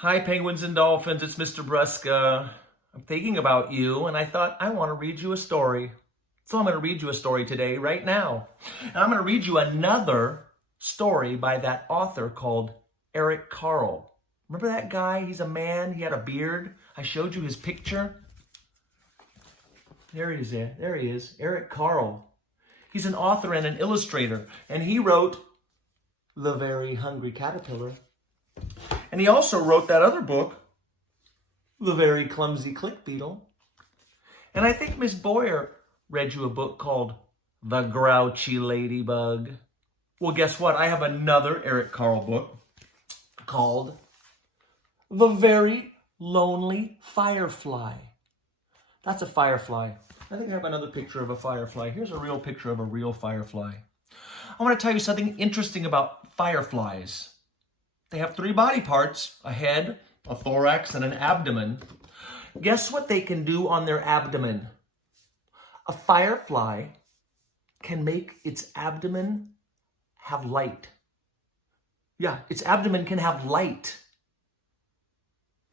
Hi, penguins and dolphins. It's Mr. Brusca. I'm thinking about you, and I thought I want to read you a story. So I'm going to read you a story today, right now. And I'm going to read you another story by that author called Eric Carle. Remember that guy? He's a man. He had a beard. I showed you his picture. There he is. There he is. Eric Carle. He's an author and an illustrator, and he wrote The Very Hungry Caterpillar. And he also wrote that other book, The Very Clumsy Click Beetle. And I think Miss Boyer read you a book called The Grouchy Ladybug. Well, guess what? I have another Eric Carle book called The Very Lonely Firefly. That's a firefly. I think I have another picture of a firefly. Here's a real picture of a real firefly. I want to tell you something interesting about fireflies. They have 3 body parts, a head, a thorax, and an abdomen. Guess what they can do on their abdomen? A firefly can make its abdomen have light. Yeah, its abdomen can have light.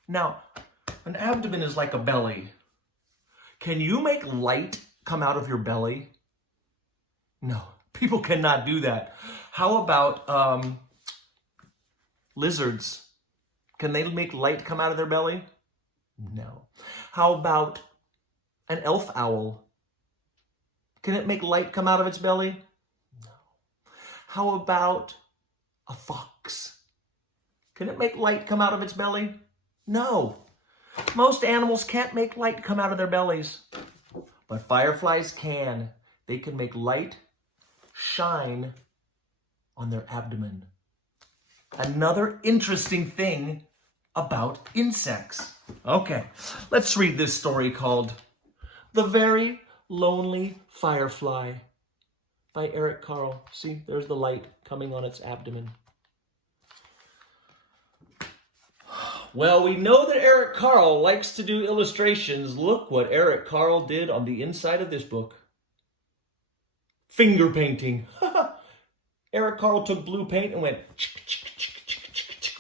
Now, an abdomen is like a belly. Can you make light come out of your belly? No, people cannot do that. How about lizards? Can they make light come out of their belly? No. How about an elf owl? Can it make light come out of its belly? No. How about a fox? Can it make light come out of its belly? No. Most animals can't make light come out of their bellies, but fireflies can. They can make light shine on their abdomen. Another interesting thing about insects. Okay, let's read this story called The Very Lonely Firefly by Eric Carle. See, there's the light coming on its abdomen. Well, we know that Eric Carle likes to do illustrations. Look what Eric Carle did on the inside of this book. Finger painting. Eric Carle took blue paint and went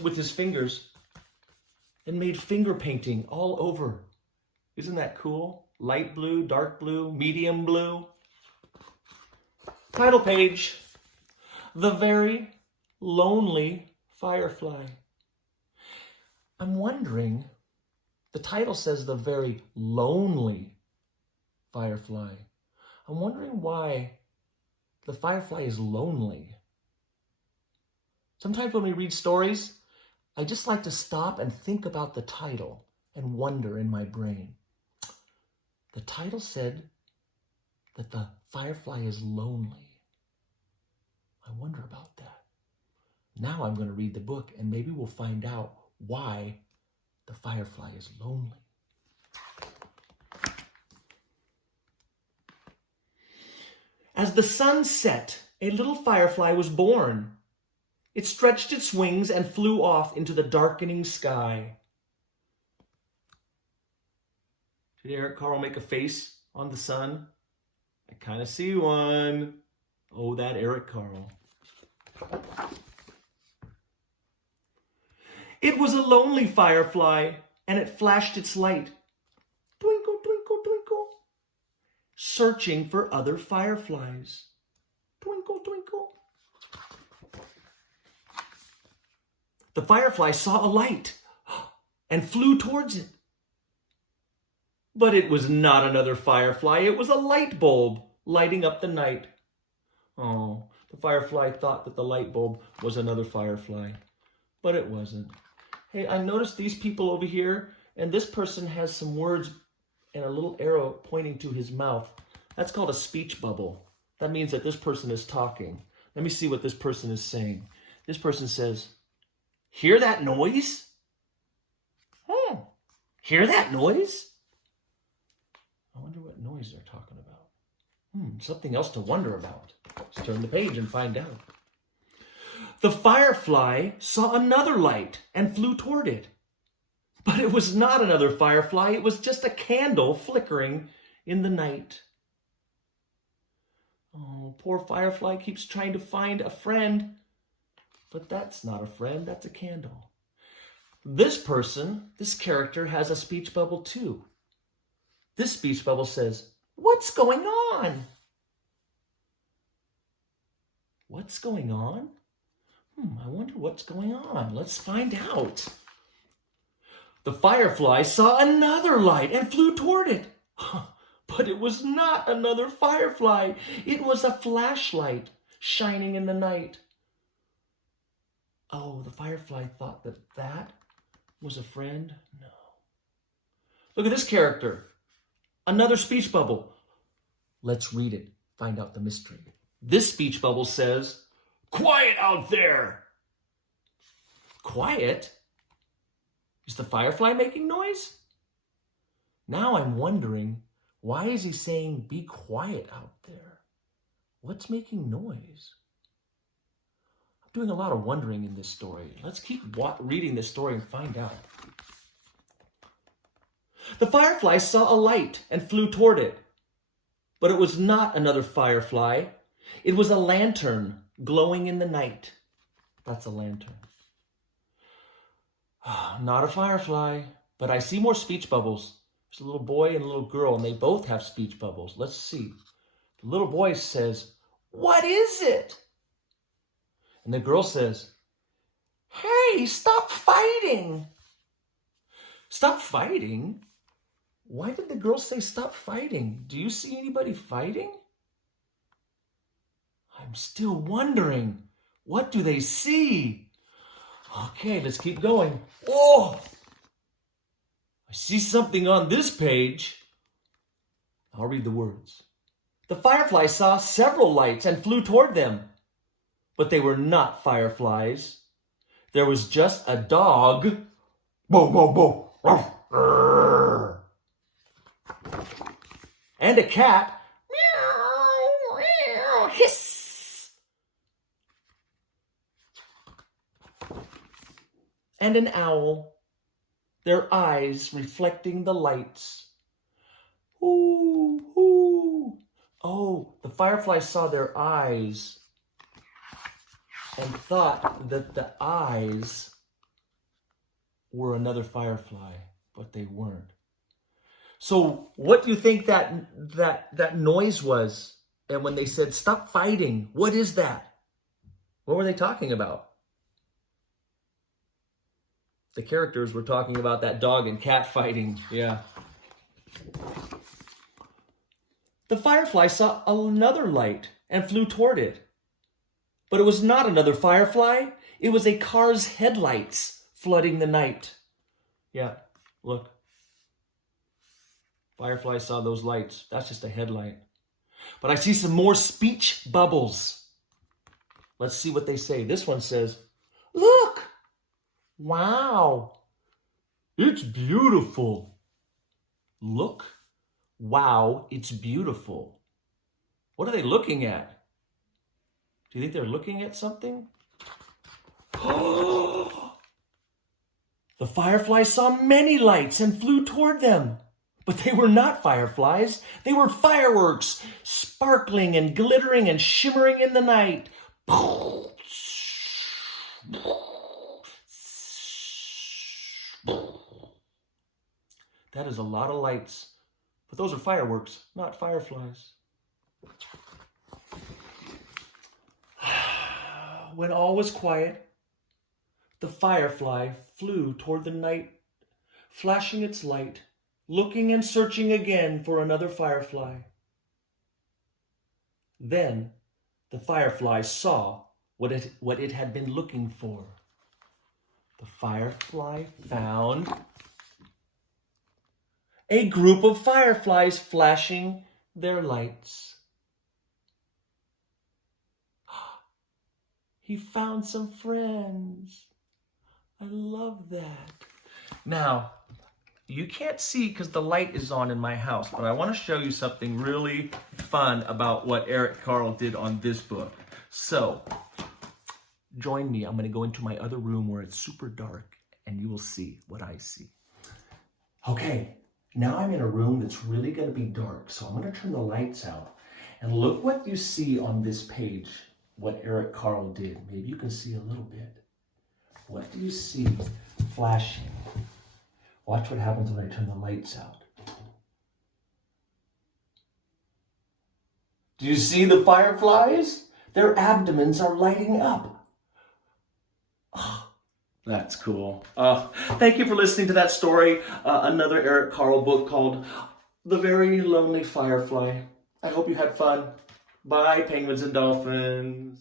with his fingers and made finger painting all over. Isn't that cool? Light blue, dark blue, medium blue. Title page, The Very Lonely Firefly. I'm wondering, the title says The Very Lonely Firefly. I'm wondering why the firefly is lonely. Sometimes when we read stories, I just like to stop and think about the title and wonder in my brain. The title said that the firefly is lonely. I wonder about that. Now I'm going to read the book and maybe we'll find out why the firefly is lonely. As the sun set, a little firefly was born. It stretched its wings and flew off into the darkening sky. Did Eric Carle make a face on the sun? I kind of see one. Oh, that Eric Carle. It was a lonely firefly, and it flashed its light. Twinkle, twinkle, twinkle. Searching for other fireflies. Twinkle, twinkle. The firefly saw a light and flew towards it. But it was not another firefly. It was a light bulb lighting up the night. Oh, the firefly thought that the light bulb was another firefly, but it wasn't. Hey, I noticed these people over here, and this person has some words and a little arrow pointing to his mouth. That's called a speech bubble. That means that this person is talking. Let me see what this person is saying. This person says, "Hear that noise? Hear that noise?" I wonder what noise they're talking about. Something else to wonder about. Let's turn the page and find out. The firefly saw another light and flew toward it. But it was not another firefly. It was just a candle flickering in the night. Oh, poor firefly keeps trying to find a friend. But that's not a friend, that's a candle. this person, this character has a speech bubble too. This speech bubble says, "What's going on?" What's going on? I wonder what's going on. Let's find out. The firefly saw another light and flew toward it. But it was not another firefly. It was a flashlight shining in the night. Oh, the firefly thought that was a friend? No. Look at this character. Another speech bubble. Let's read it. Find out the mystery. This speech bubble says, "Quiet out there." Quiet? Is the firefly making noise? Now I'm wondering, why is he saying, "Be quiet out there"? What's making noise? I'm doing a lot of wondering in this story. Let's keep reading this story and find out. The firefly saw a light and flew toward it. But it was not another firefly. It was a lantern glowing in the night. That's a lantern. Not a firefly, but I see more speech bubbles. There's a little boy and a little girl, and they both have speech bubbles. Let's see. The little boy says, "What is it?" And the girl says, "Hey, stop fighting." Stop fighting? Why did the girl say stop fighting? Do you see anybody fighting? I'm still wondering. What do they see? Okay, let's keep going. Oh! I see something on this page. I'll read the words. The firefly saw several lights and flew toward them. But they were not fireflies. There was just a dog. Bo, bo, bo. Ruff, rrr. And a cat. Meow, meow, hiss. And an owl, their eyes reflecting the lights. Ooh, ooh. Oh, the firefly saw their eyes and thought that the eyes were another firefly, but they weren't. So what do you think that noise was? And when they said, "Stop fighting," what is that? What were they talking about? The characters were talking about that dog and cat fighting. Yeah. The firefly saw another light and flew toward it. But it was not another firefly. It was a car's headlights flooding the night. Yeah, look. Firefly saw those lights. That's just a headlight. But I see some more speech bubbles. Let's see what they say. This one says, "Look! Wow! It's beautiful." Look! Wow, it's beautiful. What are they looking at? Do you think they're looking at something? The firefly saw many lights and flew toward them. But they were not fireflies. They were fireworks, sparkling and glittering and shimmering in the night. That is a lot of lights. But those are fireworks, not fireflies. When all was quiet, the firefly flew toward the night, flashing its light, looking and searching again for another firefly. Then the firefly saw what it had been looking for. The firefly found a group of fireflies flashing their lights. He found some friends. I love that. Now, you can't see because the light is on in my house, but I want to show you something really fun about what Eric Carle did on this book. So, join me. I'm going to go into my other room where it's super dark, and you will see what I see. Okay, now I'm in a room that's really going to be dark, so I'm going to turn the lights out. And look what you see on this page, what Eric Carle did. Maybe you can see a little bit. What do you see? flashing. Watch what happens when I turn the lights out. Do you see the fireflies? Their abdomens are lighting up. Oh, that's cool. Thank you for listening to that story. Another Eric Carle book called The Very Lonely Firefly. I hope you had fun. Bye, penguins and dolphins.